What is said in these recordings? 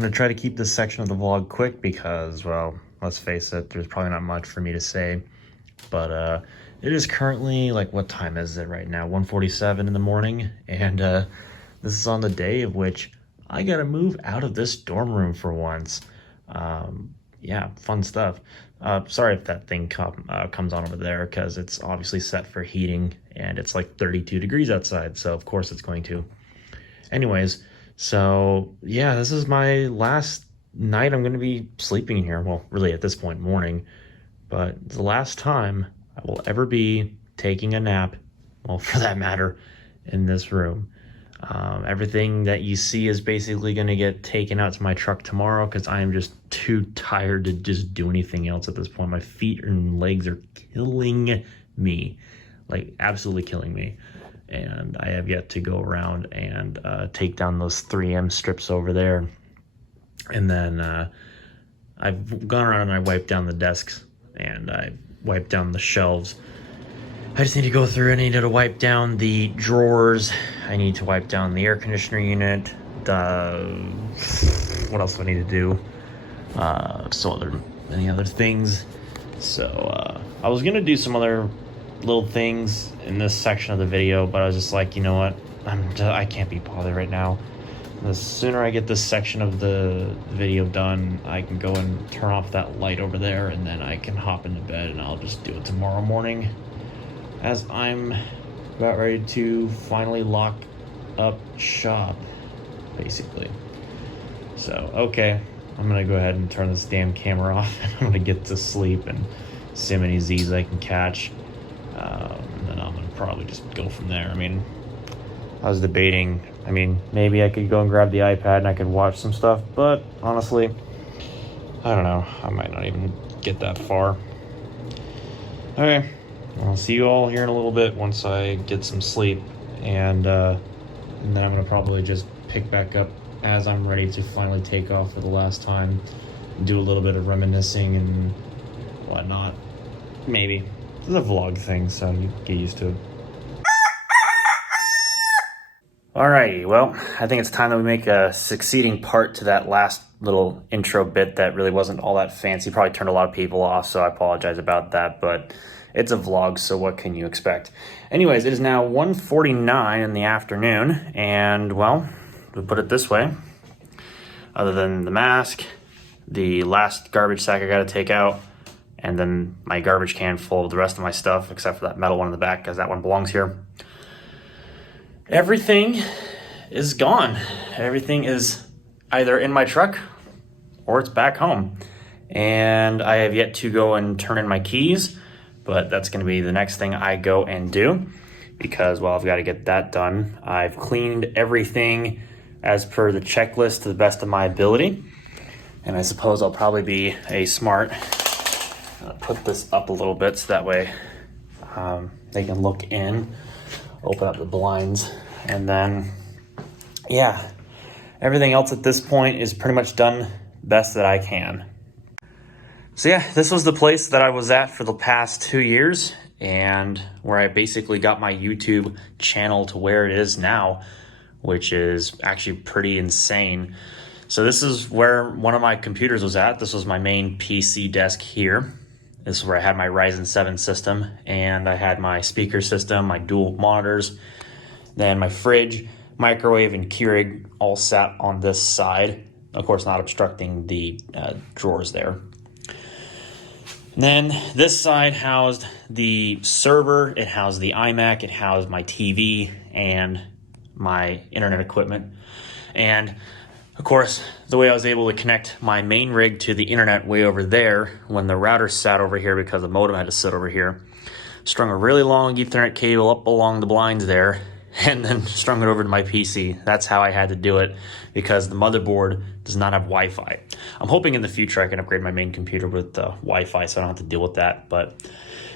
going to try to keep this section of the vlog quick because, well, let's face it, there's probably not much for me to say. But it is currently, like, what time is it right now? 1:47 in the morning. And this is on the day of which I got to move out of this dorm room for once. Yeah, fun stuff. Sorry if that thing comes on over there because it's obviously set for heating and it's like 32 degrees outside. So, of course, it's going to. Anyways, so yeah, this is my last night I'm going to be sleeping here. Well, really at this point, morning. But it's the last time I will ever be taking a nap, well, for that matter, in this room. Everything that you see is basically going to get taken out to my truck tomorrow because I am just too tired to just do anything else at this point. My feet and legs are killing me, like absolutely killing me. And I have yet to go around and take down those 3M strips over there. And then I've gone around and I wiped down the desks and I wiped down the shelves. I just need to go through and I need to wipe down the drawers. I need to wipe down the air conditioner unit. What else do I need to do? Any other things. So I was gonna do some other little things in this section of the video, but I was just like, you know what? I can't be bothered right now. The sooner I get this section of the video done, I can go and turn off that light over there, and then I can hop into bed, and I'll just do it tomorrow morning, as I'm about ready to finally lock up shop, basically. So, okay, I'm gonna go ahead and turn this damn camera off, and I'm gonna get to sleep and see how many Z's I can catch. And then I'm gonna probably just go from there. I mean, I was debating, maybe I could go and grab the iPad and I could watch some stuff, but honestly, I don't know. I might not even get that far. Okay, I'll see you all here in a little bit once I get some sleep, and then I'm gonna probably just pick back up as I'm ready to finally take off for the last time, and do a little bit of reminiscing and whatnot. Maybe. It's a vlog thing, so you get used to it. Alrighty, well, I think it's time that we make a succeeding part to that last little intro bit that really wasn't all that fancy. Probably turned a lot of people off, so I apologize about that, but it's a vlog, so what can you expect? Anyways, it is now 1:49 in the afternoon, and, well, to put it this way, other than the mask, the last garbage sack I gotta take out, and then my garbage can full of the rest of my stuff, except for that metal one in the back, because that one belongs here. Everything is gone. Everything is either in my truck or it's back home. And I have yet to go and turn in my keys, but that's gonna be the next thing I go and do because, well, I've gotta get that done. I've cleaned everything as per the checklist to the best of my ability. And I suppose I'll probably be a smart, put this up a little bit so that way they can look in, open up the blinds, and then, yeah, everything else at this point is pretty much done best that I can. So yeah, this was the place that I was at for the past 2 years, and where I basically got my YouTube channel to where it is now, which is actually pretty insane. So this is where one of my computers was at. This was my main PC desk here. This is where I had my Ryzen 7 system, and I had my speaker system, my dual monitors, then my fridge, microwave, and Keurig all sat on this side. Of course, not obstructing the drawers there. And then this side housed the server, it housed the iMac, it housed my TV, and my internet equipment. And of course, the way I was able to connect my main rig to the internet way over there when the router sat over here because the modem had to sit over here, strung a really long Ethernet cable up along the blinds there, and then strung it over to my PC. That's how I had to do it because the motherboard does not have Wi-Fi. I'm hoping in the future I can upgrade my main computer with Wi-Fi so I don't have to deal with that, but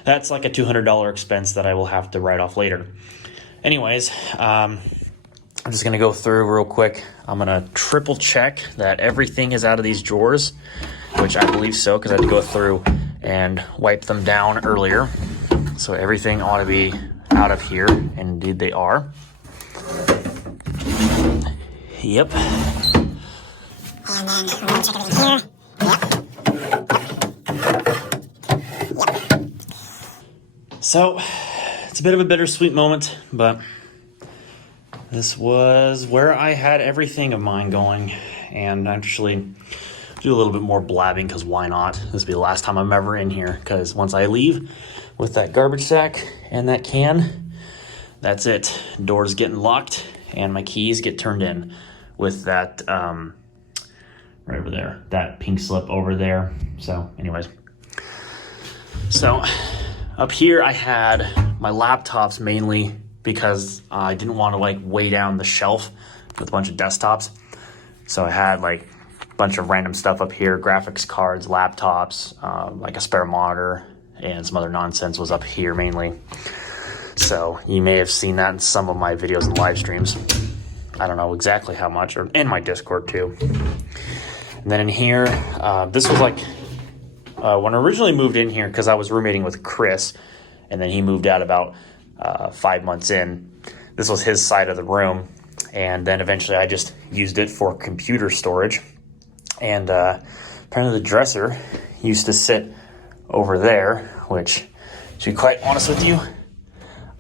that's like a $200 expense that I will have to write off later. Anyways, I'm just gonna go through real quick. I'm gonna triple check that everything is out of these drawers, which I believe so because I had to go through and wipe them down earlier. So everything ought to be out of here, and indeed they are. Yep. And then we're going to check everything here. Yep. So, it's a bit of a bittersweet moment, but this was where I had everything of mine going, and actually do a little bit more blabbing because why not? This will be the last time I'm ever in here, because once I leave with that garbage sack and that can, that's it. Doors getting locked and my keys get turned in with that right over there, that pink slip over there. So anyways, so up here I had my laptops mainly because I didn't want to like weigh down the shelf with a bunch of desktops. So I had like a bunch of random stuff up here, graphics cards, laptops, like a spare monitor, and some other nonsense was up here mainly. So you may have seen that in some of my videos and live streams. I don't know exactly how much, or in my Discord too. And then in here, this was like, when I originally moved in here, because I was roommating with Chris, and then he moved out about 5 months in. This was his side of the room, and then eventually I just used it for computer storage. And apparently the dresser used to sit over there, which, to be quite honest with you,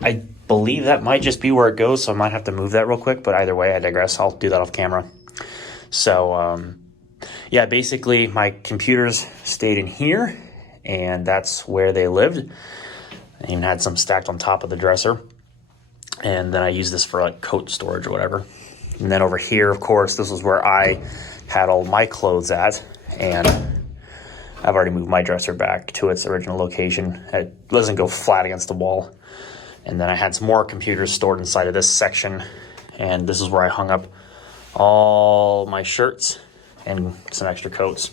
I believe that might just be where it goes, so I might have to move that real quick, but either way, I digress. I'll do that off camera. So, yeah, basically my computers stayed in here, and that's where they lived. I even had some stacked on top of the dresser, and then I used this for like coat storage or whatever. And then over here, of course, this was where I had all my clothes at, and I've already moved my dresser back to its original location. It doesn't go flat against the wall. And then I had some more computers stored inside of this section, and this is where I hung up all my shirts and some extra coats.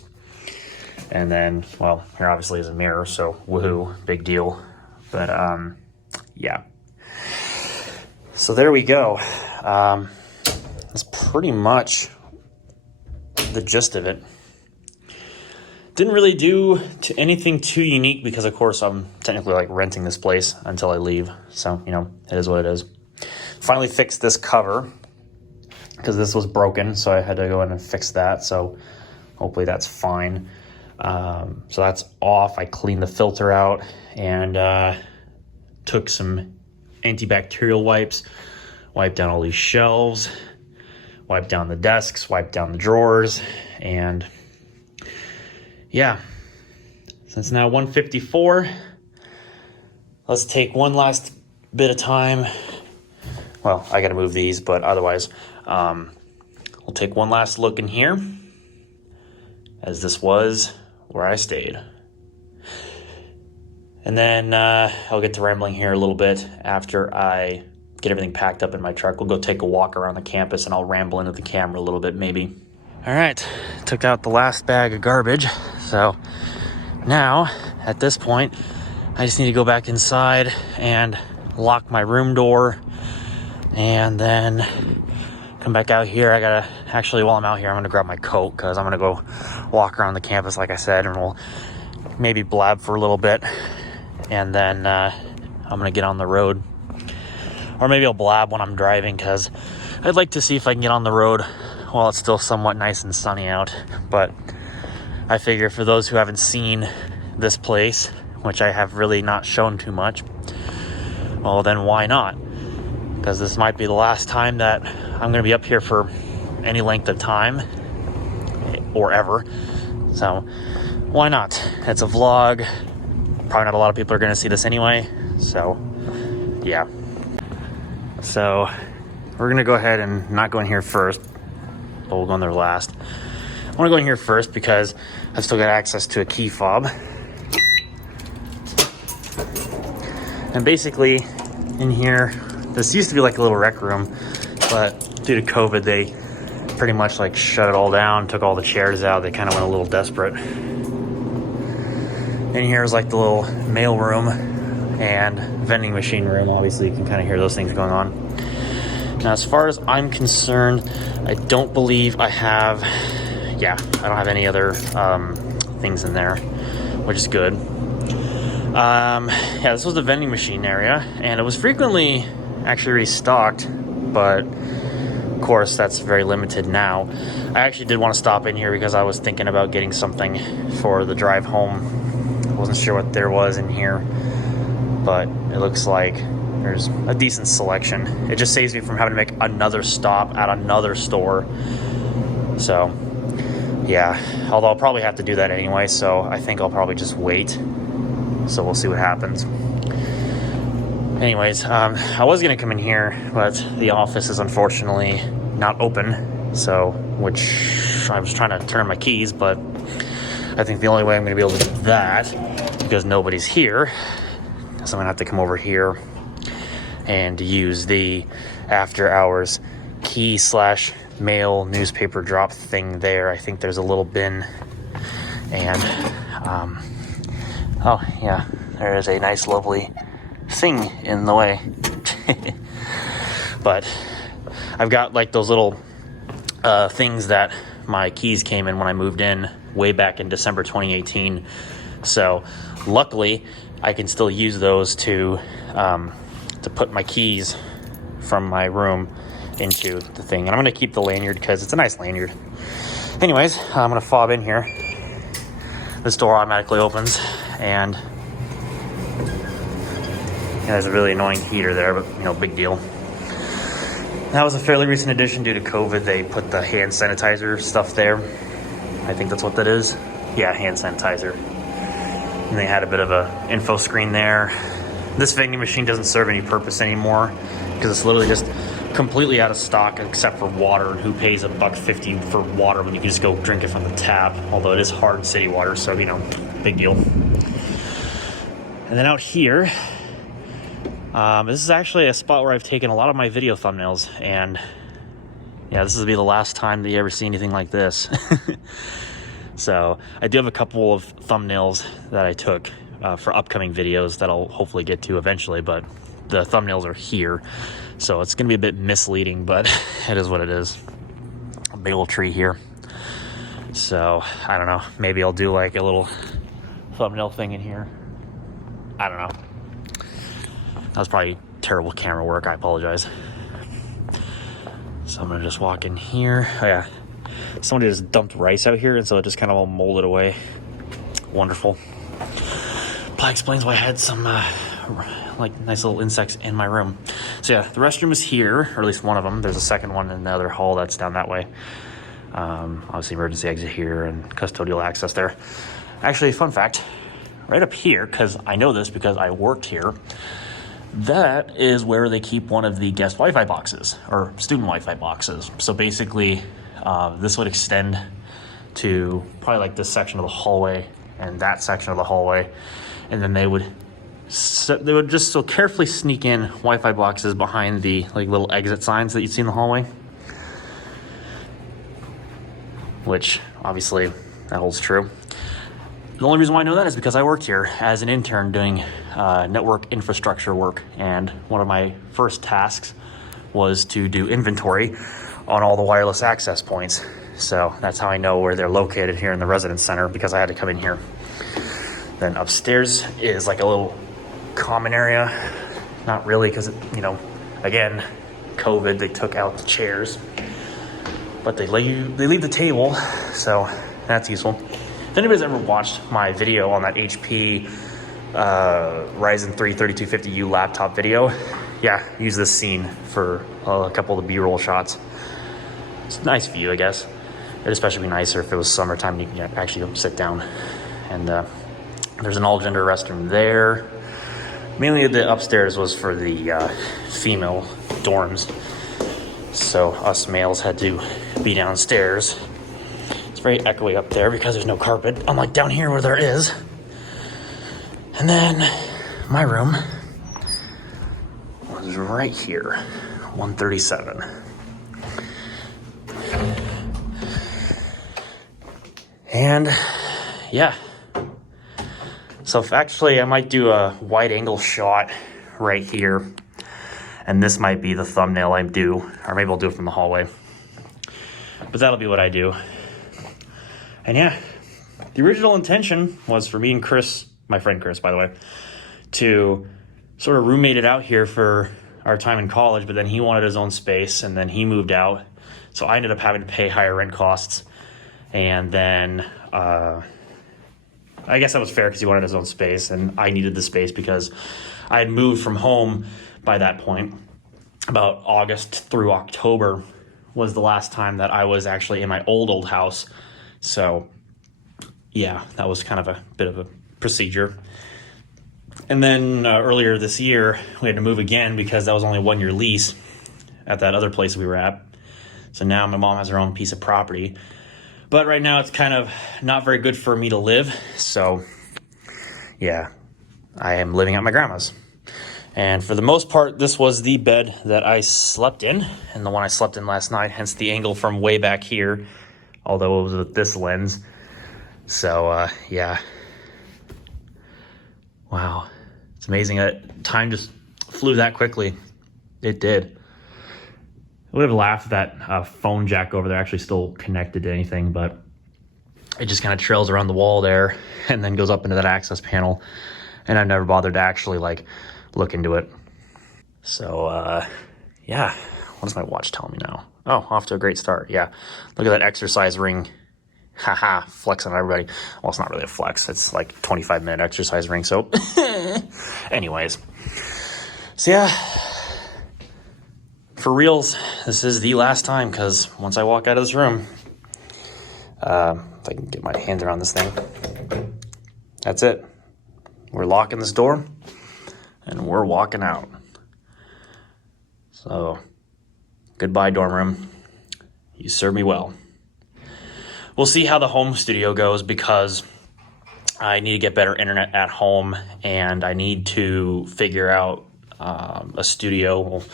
And then, well, here obviously is a mirror, so woohoo, big deal. But yeah. So there we go. That's pretty much the gist of it. Didn't really do anything too unique because, of course, I'm technically like renting this place until I leave. So, you know, it is what it is. Finally fixed this cover because this was broken, so I had to go in and fix that. So hopefully that's fine. So that's off. I cleaned the filter out and took some antibacterial wipes, wiped down all these shelves, wiped down the desks, wiped down the drawers, and yeah, since now 1:54, let's take one last bit of time. Well, I gotta move these, but otherwise, we'll take one last look in here, as this was where I stayed. And then I'll get to rambling here a little bit after I get everything packed up in my truck. We'll go take a walk around the campus, and I'll ramble into the camera a little bit, maybe. All right, took out the last bag of garbage. So now, at this point, I just need to go back inside and lock my room door, and then come back out here. I gotta, actually, while I'm out here, I'm gonna grab my coat because I'm gonna go walk around the campus, like I said, and we'll maybe blab for a little bit, and then I'm gonna get on the road. Or maybe I'll blab when I'm driving because I'd like to see if I can get on the road while it's still somewhat nice and sunny out. But I figure for those who haven't seen this place, which I have really not shown too much, well then why not? Because this might be the last time that I'm going to be up here for any length of time or ever. So why not? It's a vlog. Probably not a lot of people are going to see this anyway. So yeah. So we're going to go ahead and not go in here first, but we'll go in there last. I want to go in here first because I've still got access to a key fob. And basically in here, this used to be like a little rec room, but due to COVID, they pretty much like shut it all down, took all the chairs out. They kind of went a little desperate. In here is like the little mail room and vending machine room. Obviously you can kind of hear those things going on. Now, as far as I'm concerned, I don't believe I have, I don't have any other things in there, which is good. This was the vending machine area, and it was frequently actually restocked, but course, that's very limited now. I actually did want to stop in here because I was thinking about getting something for the drive home. I wasn't sure what there was in here, but it looks like there's a decent selection. It just saves me from having to make another stop at another store. So, yeah, although I'll probably have to do that anyway, so I think I'll probably just wait. So we'll see what happens. Anyways, I was gonna come in here, but the office is unfortunately not open. So, which I was trying to turn my keys, but I think the only way I'm gonna be able to do that, because nobody's here, is I'm gonna have to come over here and use the after hours key / mail newspaper drop thing there. I think there's a little bin, and oh yeah, there is a nice lovely thing in the way. But I've got like those little things that my keys came in when I moved in way back in December 2018. So luckily I can still use those to put my keys from my room into the thing. And I'm going to keep the lanyard because it's a nice lanyard. Anyways, I'm going to fob in here. This door automatically opens, and there's a really annoying heater there, but big deal. That was a fairly recent addition due to COVID. They put the hand sanitizer stuff there. I think that's what that is. Yeah, hand sanitizer. And they had a bit of a info screen there. This vending machine doesn't serve any purpose anymore because it's literally just completely out of stock except for water. And who pays $1.50 for water when you can just go drink it from the tap? Although it is hard city water, so big deal. And then out here, this is actually a spot where I've taken a lot of my video thumbnails, and yeah, this will be the last time that you ever see anything like this. So I do have a couple of thumbnails that I took for upcoming videos that I'll hopefully get to eventually, but the thumbnails are here, so it's gonna be a bit misleading, but it is what it is. A big old tree here. So I don't know, maybe I'll do like a little thumbnail thing in here. I don't know. That was probably terrible camera work. I apologize. So I'm gonna just walk in here. Oh yeah, somebody just dumped rice out here, and so it just kind of all molded away. Wonderful. Probably explains why I had some like nice little insects in my room. So yeah, the restroom is here, or at least one of them. There's a second one in the other hall that's down that way. Obviously emergency exit here and custodial access there. Actually, fun fact, right up here, because I know this because I worked here, that is where they keep one of the guest Wi-Fi boxes, or student Wi-Fi boxes. So basically, this would extend to probably like this section of the hallway and that section of the hallway. And then they would just so carefully sneak in Wi-Fi boxes behind the like little exit signs that you see in the hallway. Which obviously that holds true. The only reason why I know that is because I worked here as an intern doing network infrastructure work, and one of my first tasks was to do inventory on all the wireless access points. So that's how I know where they're located here in the residence center, because I had to come in here. Then upstairs is like a little common area. Not really, because, again, COVID, they took out the chairs. But they leave the table, so that's useful. If anybody's ever watched my video on that HP Ryzen 3 3250U laptop video, yeah, use this scene for a couple of the B-roll shots. It's a nice view, I guess. It'd especially be nicer if it was summertime and you can actually go sit down. And there's an all-gender restroom there. Mainly the upstairs was for the female dorms. So us males had to be downstairs. It's very echoey up there because there's no carpet, unlike down here where there is. And then my room was right here, 137. And yeah, so actually I might do a wide angle shot right here, and this might be the thumbnail I do, or maybe I'll do it from the hallway, but that'll be what I do. And yeah, the original intention was for me and Chris, my friend Chris, by the way, to sort of roommate it out here for our time in college, but then he wanted his own space, and then he moved out. So I ended up having to pay higher rent costs. And then I guess that was fair because he wanted his own space, and I needed the space because I had moved from home by that point. About August through October was the last time that I was actually in my old house. So yeah, that was kind of a bit of a procedure. And then earlier this year, we had to move again because that was only a 1-year lease at that other place we were at. So now my mom has her own piece of property. But right now it's kind of not very good for me to live. So yeah, I am living at my grandma's. And for the most part, this was the bed that I slept in, and the one I slept in last night, hence the angle from way back here, although it was with this lens. So yeah. Wow. It's amazing that time just flew that quickly. It did. I would have laughed that phone jack over there actually still connected to anything, but it just kind of trails around the wall there and then goes up into that access panel. And I've never bothered to actually like look into it. So yeah, what does my watch tell me now? Oh, off to a great start. Yeah, look at that exercise ring. Haha, flex on everybody. Well, it's not really a flex. It's like 25-minute exercise ring. So anyways, so yeah, for reals, this is the last time, because once I walk out of this room, if I can get my hands around this thing, that's it. We're locking this door and we're walking out. So goodbye, dorm room. You served me well. We'll see how the home studio goes, because I need to get better internet at home, and I need to figure out a studio. Well,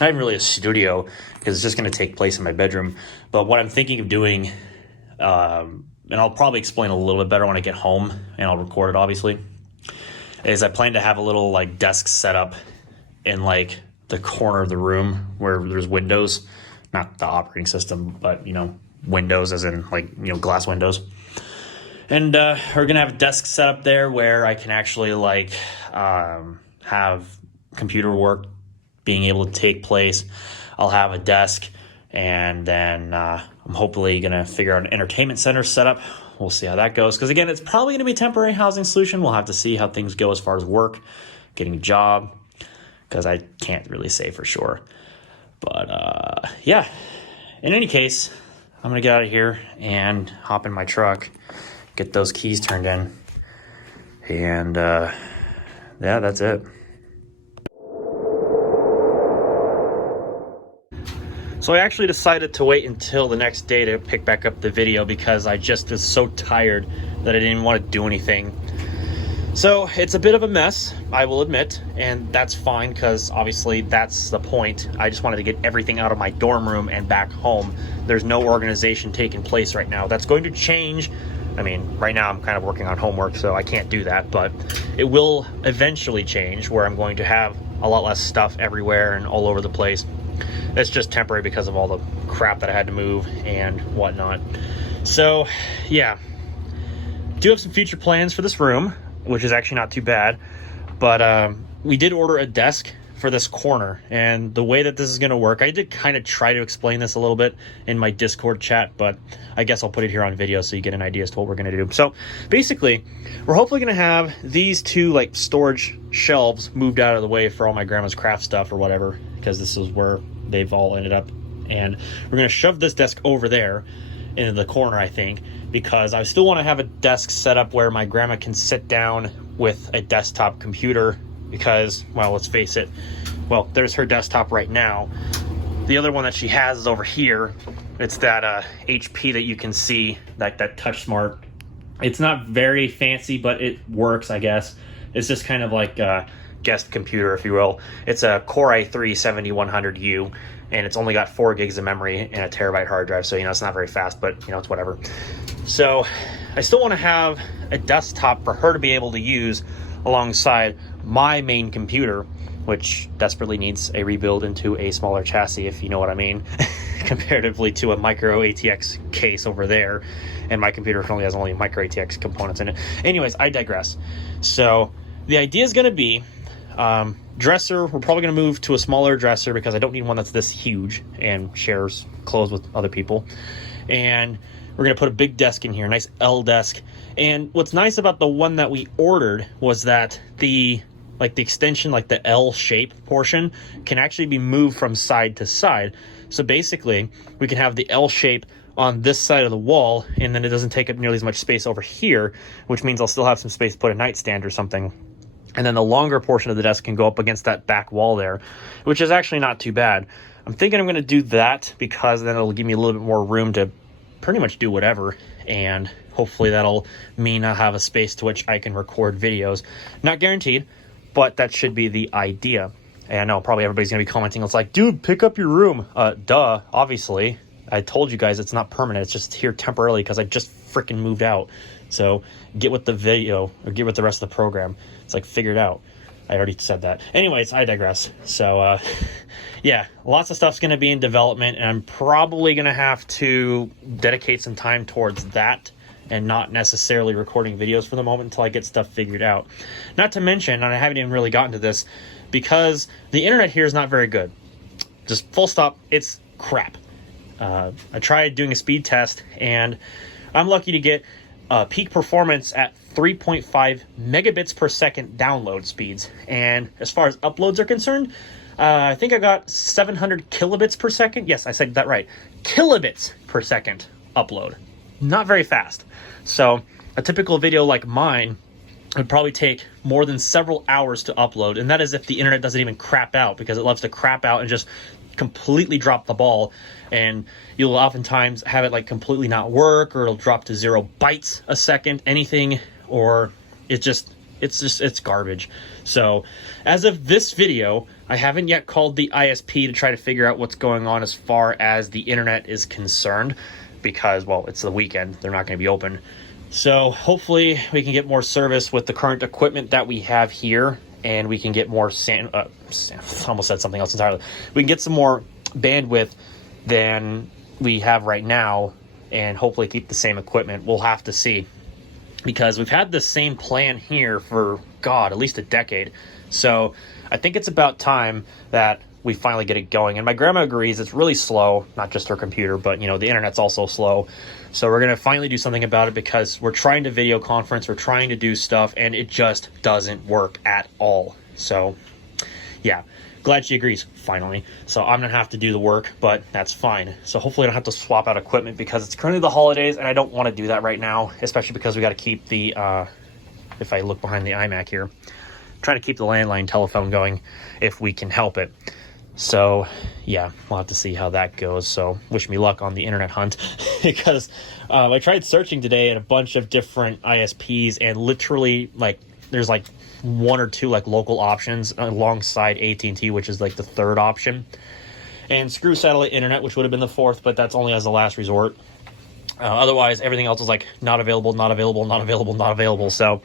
not even really a studio, because it's just going to take place in my bedroom. But what I'm thinking of doing, and I'll probably explain a little bit better when I get home, and I'll record it obviously, is I plan to have a little like desk set up in like the corner of the room where there's windows, not the operating system, but windows as in like, glass windows. And we're going to have a desk set up there where I can actually like have computer work being able to take place. I'll have a desk, and then I'm hopefully going to figure out an entertainment center setup. We'll see how that goes. Because again, it's probably going to be a temporary housing solution. We'll have to see how things go as far as work, getting a job, because I can't really say for sure. But yeah, in any case, I'm going to get out of here and hop in my truck, get those keys turned in, and yeah, that's it. So I actually decided to wait until the next day to pick back up the video, because I just was so tired that I didn't want to do anything. So it's a bit of a mess, I will admit, and that's fine, because obviously that's the point. I just wanted to get everything out of my dorm room and back home. There's no organization taking place right now. That's going to change. I mean, right now I'm kind of working on homework, so I can't do that, but it will eventually change, where I'm going to have a lot less stuff everywhere and all over the place. It's just temporary because of all the crap that I had to move and whatnot. So yeah, do have some future plans for this room, which is actually not too bad. But we did order a desk for this corner, and the way that this is going to work, I did kind of try to explain this a little bit in my Discord chat, but I guess I'll put it here on video so you get an idea as to what we're going to do. So basically, we're hopefully going to have these two like storage shelves moved out of the way for all my grandma's craft stuff or whatever, because this is where they've all ended up. And we're going to shove this desk over there into the corner, I think, because I still want to have a desk set up where my grandma can sit down with a desktop computer, because, well, let's face it, well, there's her desktop right now. The other one that she has is over here. It's that HP that you can see, like that Touch Smart. It's not very fancy, but it works, I guess. It's just kind of like a guest computer, if you will. It's a Core i3-7100U, and it's only got 4 gigs of memory and a terabyte hard drive, so it's not very fast, but it's whatever. So I still want to have a desktop for her to be able to use alongside my main computer, which desperately needs a rebuild into a smaller chassis, if you know what I mean, comparatively to a micro ATX case over there. And my computer currently has only micro ATX components in it. Anyways, I digress. So the idea is going to be, Dresser, we're probably going to move to a smaller dresser because I don't need one that's this huge and shares clothes with other people. And we're going to put a big desk in here, a nice L desk. And what's nice about the one that we ordered was that the extension, like the L shape portion, can actually be moved from side to side. So basically, we can have the L shape on this side of the wall, and then it doesn't take up nearly as much space over here, which means I'll still have some space to put a nightstand or something. And then the longer portion of the desk can go up against that back wall there, which is actually not too bad. I'm thinking I'm going to do that because then it'll give me a little bit more room to pretty much do whatever, and hopefully that'll mean I'll have a space to which I can record videos. Not guaranteed, but that should be the idea. And I know probably everybody's going to be commenting, it's like, dude, pick up your room. Duh, obviously. I told you guys it's not permanent. It's just here temporarily because I just freaking moved out. So get with the video, or get with the rest of the program. It's like, figure it out. I already said that. Anyways, I digress. So, yeah, lots of stuff's going to be in development, and I'm probably going to have to dedicate some time towards that and not necessarily recording videos for the moment until I get stuff figured out. Not to mention, and I haven't even really gotten to this, because the internet here is not very good. Just full stop, it's crap. I tried doing a speed test, and I'm lucky to get peak performance at 3.5 megabits per second download speeds. And as far as uploads are concerned, I think I got 700 kilobits per second. Yes, I said that right. Kilobits per second upload. Not very fast. So a typical video like mine would probably take more than several hours to upload. And that is if the internet doesn't even crap out, because it loves to crap out and just completely drop the ball, and you'll oftentimes have it like completely not work, or it'll drop to 0 bytes a second, anything, or it's garbage. So as of this video, I haven't yet called the ISP to try to figure out what's going on as far as the internet is concerned, because, well, it's the weekend, they're not going to be open. So hopefully we can get more service with the current equipment that we have here, and we can get more almost said something else entirely. We can get some more bandwidth than we have right now, and hopefully keep the same equipment. We'll have to see, because we've had the same plan here for, God, at least a decade. So I think it's about time that we finally get it going. And my grandma agrees, it's really slow, not just her computer, but, you know, the internet's also slow. So we're going to finally do something about it, because we're trying to video conference, we're trying to do stuff, and it just doesn't work at all. So, yeah, glad she agrees, finally. So I'm going to have to do the work, but that's fine. So hopefully I don't have to swap out equipment, because it's currently the holidays, and I don't want to do that right now, especially because we got to keep the, if I look behind the iMac here, trying to keep the landline telephone going if we can help it. So, yeah, we'll have to see how that goes. So, wish me luck on the internet hunt, because I tried searching today at a bunch of different ISPs, and literally, like, there's like one or two like local options alongside AT&T, which is like the third option, and screw satellite internet, which would have been the fourth, but that's only as a last resort. Otherwise, everything else is like not available, not available, not available, not available. So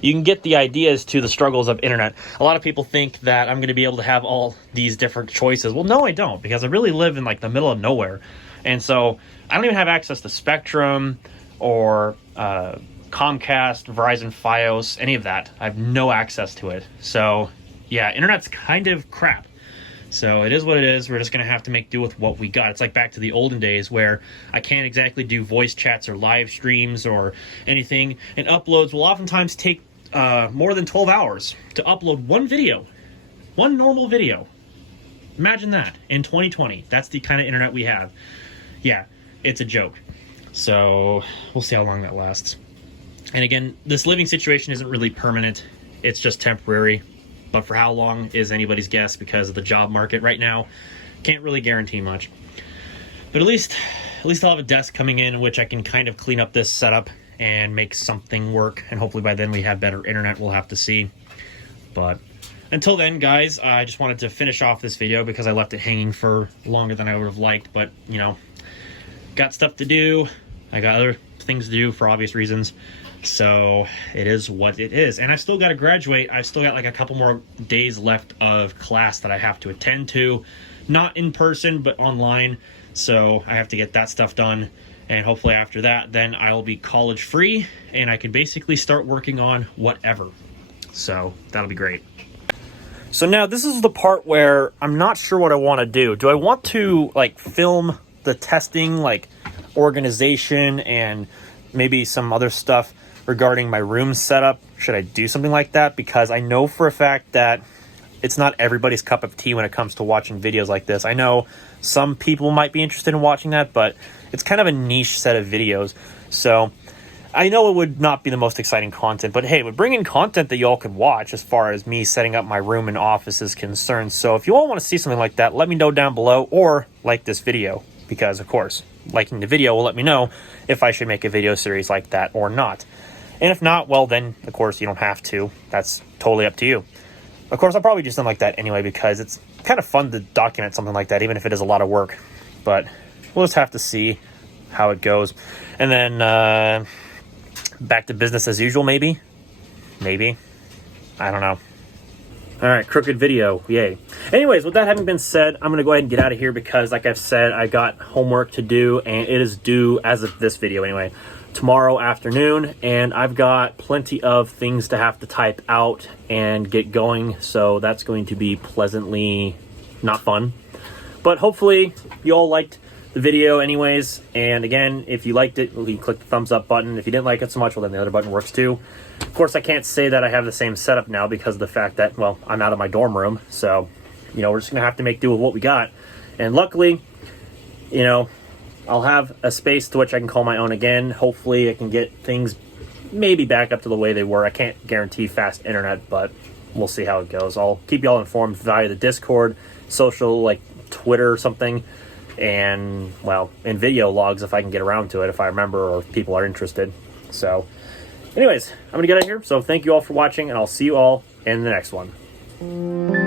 you can get the idea as to the struggles of internet. A lot of people think that I'm going to be able to have all these different choices. Well, no, I don't, because I really live in like the middle of nowhere. And so I don't even have access to Spectrum or Comcast, Verizon, Fios, any of that. I have no access to it. So yeah, internet's kind of crap. So it is what it is. We're just going to have to make do with what we got. It's like back to the olden days where I can't exactly do voice chats or live streams or anything. And uploads will oftentimes take more than 12 hours to upload one video. One normal video. Imagine that in 2020. That's the kind of internet we have. Yeah, it's a joke. So we'll see how long that lasts. And again, this living situation isn't really permanent. It's just temporary. But for how long is anybody's guess, because of the job market right now. Can't really guarantee much. But at least I'll have a desk coming in which I can kind of clean up this setup and make something work. And hopefully by then we have better internet. We'll have to see. But until then, guys, I just wanted to finish off this video because I left it hanging for longer than I would have liked. But, you know, got stuff to do. I got other things to do for obvious reasons. So it is what it is. And I've still got to graduate. I've still got like a couple more days left of class that I have to attend to. Not in person, but online. So I have to get that stuff done. And hopefully after that, then I'll be college free. And I can basically start working on whatever. So that'll be great. So now this is the part where I'm not sure what I want to do. Do I want to like film the testing, like organization and maybe some other stuff regarding my room setup? Should I do something like that? Because I know for a fact that it's not everybody's cup of tea when it comes to watching videos like this. I know some people might be interested in watching that, but it's kind of a niche set of videos. So I know it would not be the most exciting content, but hey, it would bring in content that y'all could watch as far as me setting up my room and office is concerned. So if you all want to see something like that, let me know down below, or like this video, because of course, liking the video will let me know if I should make a video series like that or not. And if not, well then, of course, you don't have to. That's totally up to you. Of course, I'll probably do something like that anyway, because it's kind of fun to document something like that, even if it is a lot of work. But we'll just have to see how it goes. And then, back to business as usual, maybe? Maybe. I don't know. All right, crooked video. Yay. Anyways, with that having been said, I'm going to go ahead and get out of here because, like I've said, I got homework to do, and it is due, as of this video anyway, tomorrow afternoon, and I've got plenty of things to have to type out and get going, so that's going to be pleasantly not fun. But hopefully you all liked the video anyways, and again, if you liked it, you can click the thumbs up button. If you didn't like it so much, well then the other button works too. Of course, I can't say that I have the same setup now because of the fact that, well, I'm out of my dorm room, so, you know, we're just gonna have to make do with what we got. And luckily, you know, I'll have a space to which I can call my own again. Hopefully I can get things maybe back up to the way they were. I can't guarantee fast internet, but we'll see how it goes. I'll keep y'all informed via the Discord, social, like Twitter or something, and, well, in video logs if I can get around to it, if I remember or if people are interested. So, anyways, I'm going to get out of here. So thank you all for watching, and I'll see you all in the next one.